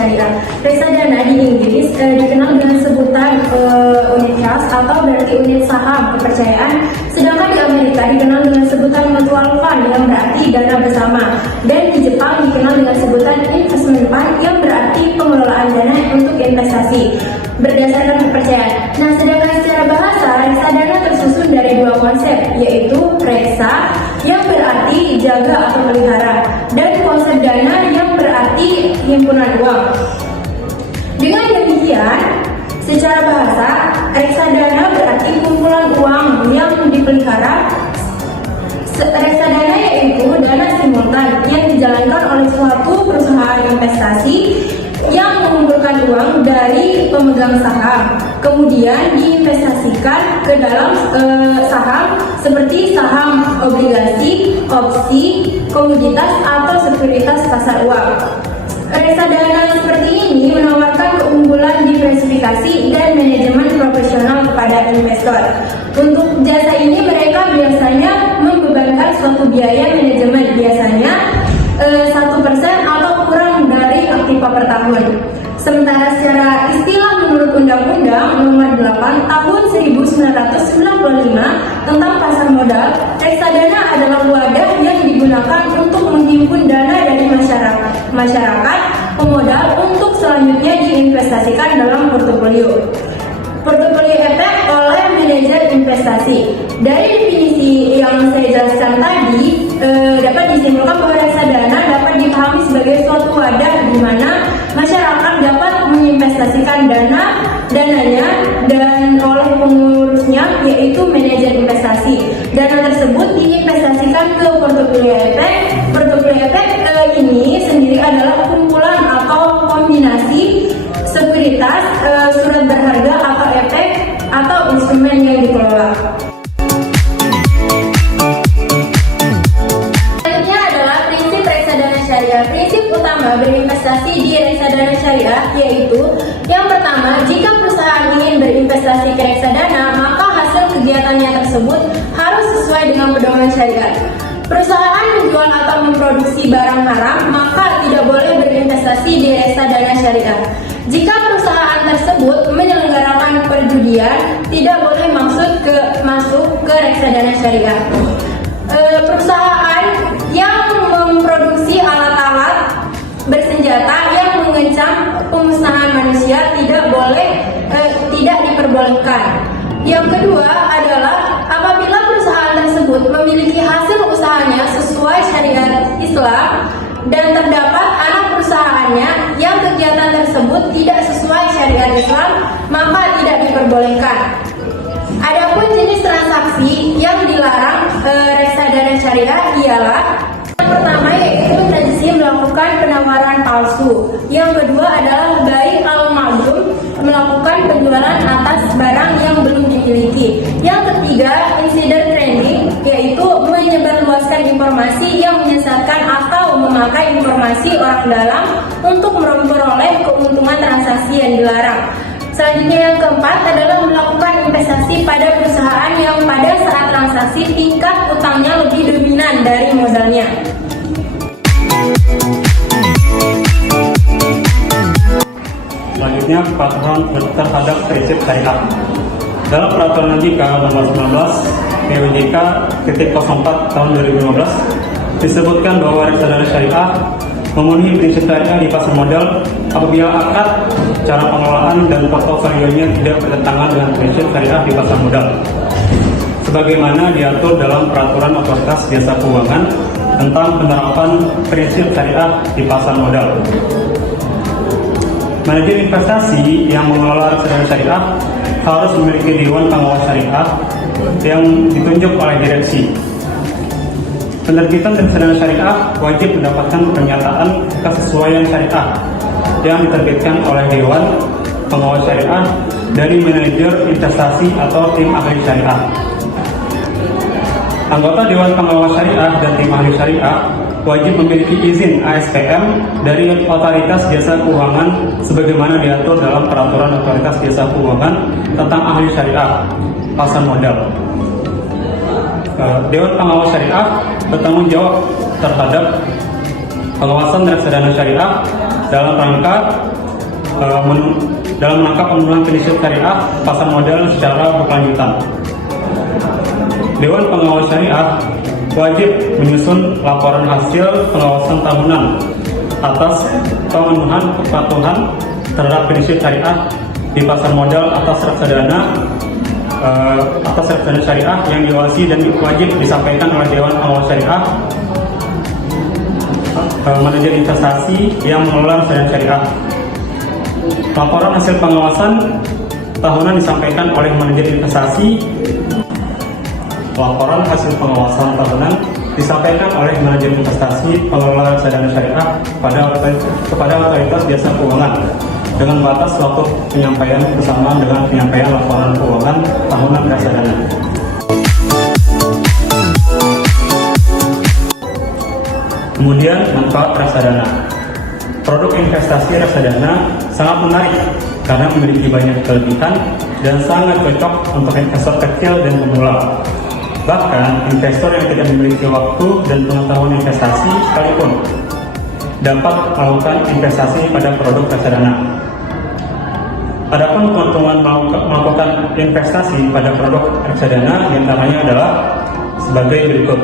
syariah. Reksadana di Inggris dikenal dengan sebutan unit trust atau berarti unit saham kepercayaan, sedangkan di Amerika dikenal dengan sebutan mutual fund yang berarti dana bersama, dan di Jepang dikenal dengan sebutan investment fund yang berarti pengelolaan dana untuk investasi berdasarkan kepercayaan. Nah, sedangkan secara bahasa, reksadana tersusun dari dua konsep, yaitu reksa yang berarti jaga atau pelihara, dan konsep dana yang berarti himpunan uang. Dengan demikian, secara bahasa, reksadana berarti kumpulan uang yang dipelihara. Reksadana yaitu dana simultan yang dijalankan oleh suatu perusahaan investasi yang mengumpulkan uang dari pemegang saham, kemudian diinvestasikan ke dalam saham seperti saham, obligasi, opsi, komoditas atau sekuritas pasar uang. Reksadana seperti ini menawarkan keunggulan diversifikasi dan manajemen profesional kepada investor. Untuk jasa ini mereka biasanya membebankan suatu biaya manajemen, biasanya 1% atau kurang dari aktiva per tahun. Sementara secara istilah menurut Undang-Undang Nomor 8 Tahun 1995 tentang pasar modal, reksadana adalah wadah yang digunakan untuk menghimpun dana dari masyarakat pemodal untuk selanjutnya diinvestasikan dalam portofolio efek oleh manajer investasi. Dari definisi yang saya jelaskan tadi, dapat disimpulkan bahwa reksadana dapat dipahami sebagai suatu wadah di mana masyarakat dapat menginvestasikan dananya dan oleh pengurusnya, yaitu manajer investasi. Dana tersebut diinvestasikan ke portofolio efek. Portofolio efek ini sendiri adalah kumpulan atau kombinasi sekuritas, surat berharga atau efek atau instrumen yang dikelola. Selanjutnya adalah prinsip reksadana syariah. Prinsip utama berinvestasi di reksadana syariah yaitu yang pertama, jika perusahaan ingin berinvestasi ke reksadana, maka hasil kegiatannya tersebut harus sesuai dengan pedoman syariat. Perusahaan menjual atau memproduksi barang haram, maka tidak boleh berinvestasi di reksadana syariah. Jika perusahaan tersebut menyelenggarakan perjudian, tidak boleh masuk ke reksadana syariah. Perusahaan yang memproduksi alat-alat bersenjata yang mengancam pemusnahan manusia tidak diperbolehkan. Yang kedua adalah apabila perusahaan tersebut memiliki hasil usahanya sesuai syariat Islam dan terdapat anak perusahaannya yang kegiatan tersebut tidak sesuai syariat Islam, maka tidak diperbolehkan. Adapun jenis transaksi yang dilarang reksadana syariah ialah yang pertama yaitu tradisi melakukan penawaran palsu. Yang kedua adalah bai al-ma'dum, melakukan penjualan atas barang yang belum dimiliki. Yang ketiga, insider trading, yaitu menyebarluaskan informasi yang menyesatkan atau memakai informasi orang dalam untuk memperoleh keuntungan transaksi yang dilarang. Selanjutnya yang keempat adalah melakukan investasi pada perusahaan yang pada saat transaksi tingkat utangnya lebih dominan dari modalnya. Selanjutnya, kepatuhan terhadap prinsip syariah. Dalam peraturan OJK nomor 19 POJK ×04 tahun 2015 disebutkan bahwa reksadana syariah memenuhi prinsip syariah di pasar modal apabila akad, cara pengelolaan dan portofolionya tidak bertentangan dengan prinsip syariah di pasar modal, sebagaimana diatur dalam peraturan otoritas jasa keuangan tentang penerapan prinsip syariah di pasar modal. Manajer investasi yang mengelola reksadana syariah harus memiliki dewan pengawas syariah yang ditunjuk oleh direksi. Penerbitan reksadana syariah wajib mendapatkan pernyataan kesesuaian syariah yang diterbitkan oleh dewan pengawas syariah dari manajer investasi atau tim ahli syariah. Anggota dewan pengawas syariah dan tim ahli syariah wajib memiliki izin ASPM dari otoritas jasa keuangan sebagaimana diatur dalam peraturan otoritas jasa keuangan tentang ahli syariah pasar modal. Dewan pengawas syariah bertanggung jawab terhadap pengawasan reksadana syariah dalam rangka pemenuhan prinsip syariah pasar modal secara berkelanjutan. Dewan Pengawas Syariah wajib menyusun laporan hasil pengawasan tahunan atas pemenuhan kepatuhan terhadap prinsip syariah di pasar modal atas reksadana syariah yang diawasi dan wajib disampaikan oleh Dewan Pengawas Syariah manajer investasi yang mengelola reksadana syariah. Laporan hasil pengawasan tahunan disampaikan oleh manajer investasi. Laporan hasil pengawasan tahunan disampaikan oleh manajer investasi pengelola reksadana syariah kepada otoritas jasa keuangan dengan batas waktu penyampaian bersamaan dengan penyampaian laporan keuangan tahunan reksadana. Kemudian manfaat reksadana. Produk investasi reksadana sangat menarik karena memiliki banyak kelebihan dan sangat cocok untuk investor kecil dan pemula. Bahkan investor yang tidak memiliki waktu dan pengetahuan investasi sekalipun dapat melakukan investasi pada produk reksadana. Adapun keuntungan melakukan investasi pada produk reksadana diantaranya adalah sebagai berikut.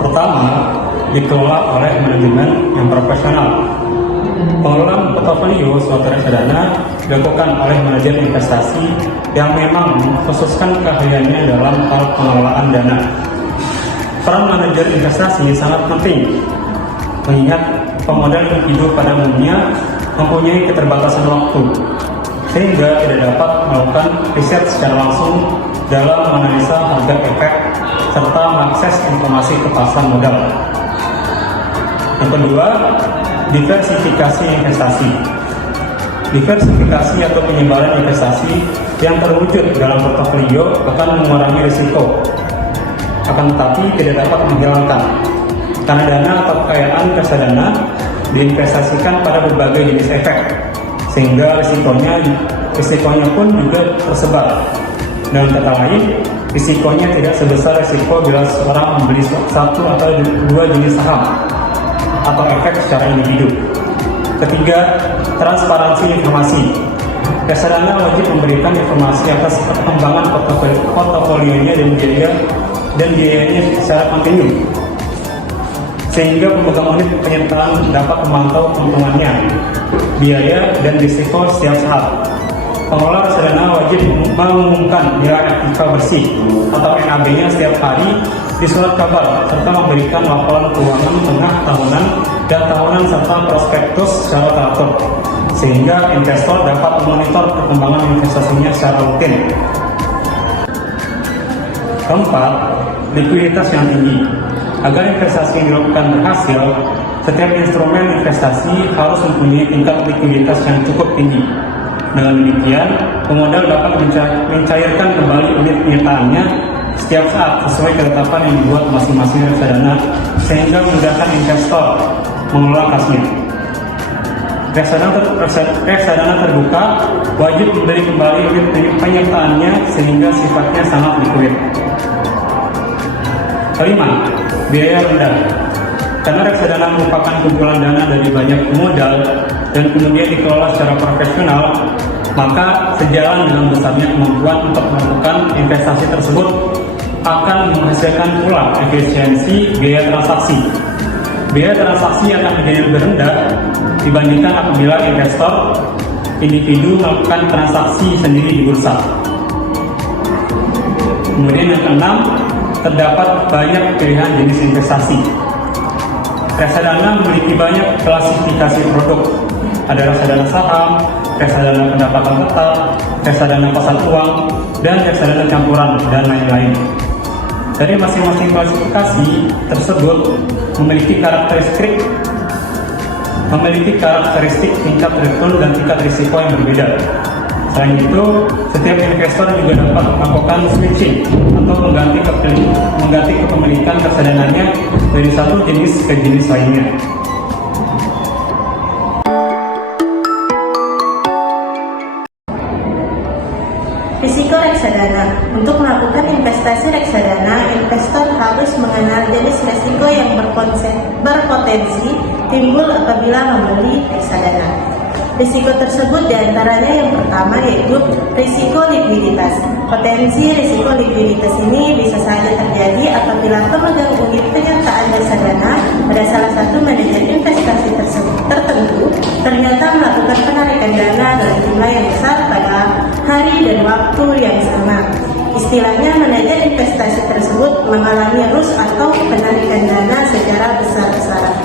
Pertama, dikelola oleh manajemen yang profesional. Pengelolaan portofolio suatu reksadana dilakukan oleh manajer investasi yang memang mengkhususkan keahliannya dalam hal pengelolaan dana. Peran manajer investasi sangat penting, mengingat pemodal individu pada umumnya mempunyai keterbatasan waktu, sehingga tidak dapat melakukan riset secara langsung dalam menganalisa harga efek serta mengakses informasi ke pasar modal. Yang kedua, diversifikasi investasi. Diversifikasi atau penyebaran investasi yang terwujud dalam portofolio akan mengurangi risiko, akan tetapi tidak dapat menghilangkan, karena dana atau kekayaan reksadana diinvestasikan pada berbagai jenis efek, sehingga risikonya pun juga tersebar. Dengan kata lain, risikonya tidak sebesar risiko bila seorang membeli satu atau dua jenis saham atau efek secara individu. Ketiga, transparansi informasi. Reksadana wajib memberikan informasi atas perkembangan portofolionya dan biayanya secara kontinu, sehingga pemegang unit penyertaan dapat memantau keuntungannya, biaya, dan risiko setiap saat. Pengelola reksadana wajib mengumumkan nilai aktiva bersih atau NAB-nya setiap hari di surat kabar, serta memberikan laporan keuangan tengah tahunan dan tahunan serta prospektus secara teratur, sehingga investor dapat memonitor perkembangan investasinya secara rutin. Keempat, likuiditas yang tinggi. Agar investasi yang dilakukan berhasil, setiap instrumen investasi harus mempunyai tingkat likuiditas yang cukup tinggi. Dengan demikian, pemodal dapat mencairkan kembali unit penyertaannya setiap saat sesuai ketetapan yang dibuat masing-masing reksadana, sehingga memudahkan investor mengelola kasnya. Reksadana terbuka wajib membeli kembali unit penyertaannya sehingga sifatnya sangat likuid. Kelima, biaya rendah. Karena reksadana merupakan kumpulan dana dari banyak pemodal dan kemudian dikelola secara profesional, maka sejalan dengan besarnya kemampuan untuk melakukan investasi tersebut akan menghasilkan pula efisiensi biaya transaksi. Biaya transaksi akan menjadi lebih rendah dibandingkan apabila investor individu melakukan transaksi sendiri di bursa. Kemudian yang keenam, terdapat banyak pilihan jenis investasi. Reksadana memiliki banyak klasifikasi produk. Ada reksadana saham, reksadana pendapatan tetap, reksadana pasar uang, dan reksadana campuran, dan lain-lain. Dari masing-masing klasifikasi tersebut memiliki karakteristik tingkat return dan tingkat risiko yang berbeda. Selain itu, setiap investor juga dapat melakukan switching atau mengganti kepemilikan reksadananya dari satu jenis ke jenis lainnya. Risiko reksadana. Untuk melakukan investasi reksadana, investor harus mengenal jenis risiko yang berpotensi timbul apabila membeli reksadana. Risiko tersebut diantaranya yang pertama yaitu risiko likuiditas. Potensi risiko likuiditas ini bisa saja terjadi apabila pemegang unit penyertaan reksadana pada salah satu manajer investasi tertentu ternyata melakukan penarikan dana dalam jumlah yang besar pada hari dan waktu yang sama. Istilahnya manajer investasi tersebut mengalami rush atau penarikan dana secara besar-besaran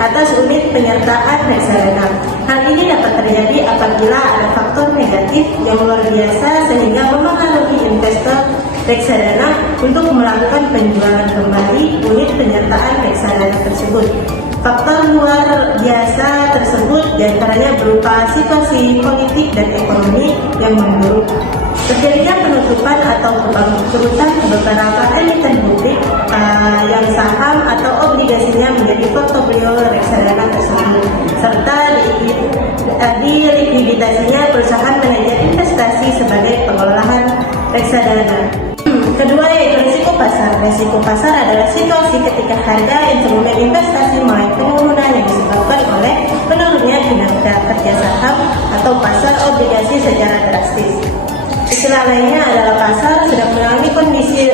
atas unit penyertaan reksadana. Hal ini dapat terjadi apabila ada faktor negatif yang luar biasa sehingga mempengaruhi investor reksadana untuk melakukan penjualan kembali unit penyertaan reksadana tersebut. Faktor luar biasa tersebut diantaranya berupa situasi politik dan ekonomi yang memburuk, terjadinya penutupan atau kebangkrutan beberapa emiten publik yang saham atau obligasinya menjadi portofolio reksadana tersebut, serta dilikuidasinya perusahaan manajer investasi sebagai pengelolaan reksadana. Kedua yaitu risiko pasar. Risiko pasar adalah situasi ketika harga instrumen investasi mulai penurunan yang disebabkan oleh menurunnya kinerja kerja saham atau pasar obligasi secara drastis. Istilah lainnya adalah pasar sedang mengalami kondisi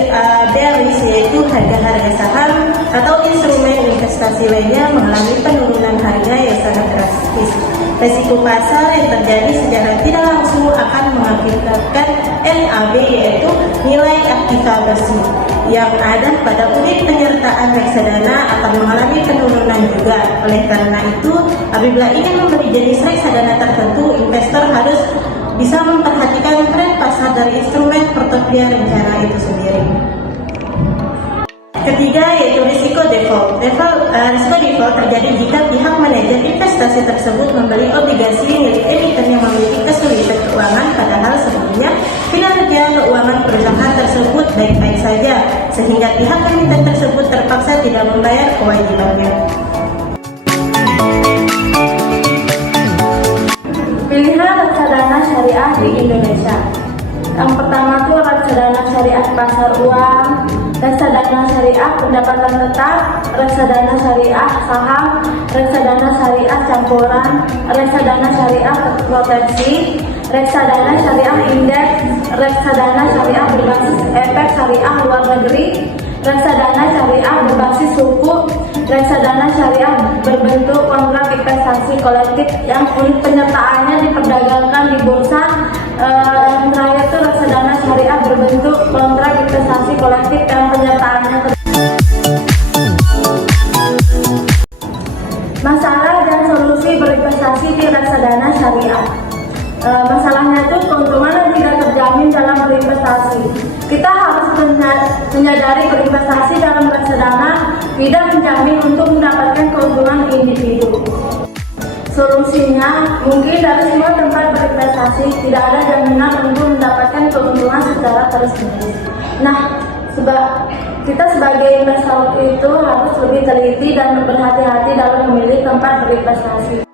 bearish, yaitu harga-harga saham atau instrumen investasi lainnya mengalami penurunan harga yang sangat drastis. Risiko pasar yang terjadi secara tidak langsung akan mengakibatkan NAV, yaitu nilai aktiva bersih yang ada pada unit penyertaan reksadana akan mengalami penurunan juga. Oleh karena itu, apabila ingin membeli jenis reksadana tertentu, investor harus bisa memperhatikan tren pasar dari instrumen portofolio rencana itu sendiri. Ketiga yaitu risiko default. Risiko default terjadi jika pihak manajer investasi tersebut membeli obligasi milik emiten yang memiliki kesulitan keuangan, padahal sebelumnya kinerja keuangan perusahaan tersebut baik-baik saja, sehingga pihak emiten tersebut terpaksa tidak membayar kewajibannya. Pilihan reksadana syariah di Indonesia. Yang pertama itu reksadana syariah pasar uang, reksadana syariah pendapatan tetap, reksadana syariah saham, reksadana syariah campuran, reksadana syariah proteksi, reksadana syariah indeks, reksadana syariah berbasis efek syariah luar negeri, reksadana syariah berbasis suku, reksadana syariah berbentuk kontrak investasi kolektif yang unit penyertaannya diperdagangkan di bursa. Yang terakhir itu reksadana syariah berbentuk kontrak investasi kolektif yang penyertaannya masalah dan solusi berinvestasi di reksadana syariah. Masalahnya itu keuntungan yang tidak terjamin dalam berinvestasi. Kita harus menyadari berinvestasi dalam reksadana tidak menjamin untuk mendapatkan keuntungan individu. Solusinya, mungkin dari semua tempat berinvestasi tidak ada jaminan untuk mendapatkan keuntungan secara terus-menerus. Nah, kita sebagai investor itu harus lebih teliti dan berhati-hati dalam memilih tempat berinvestasi.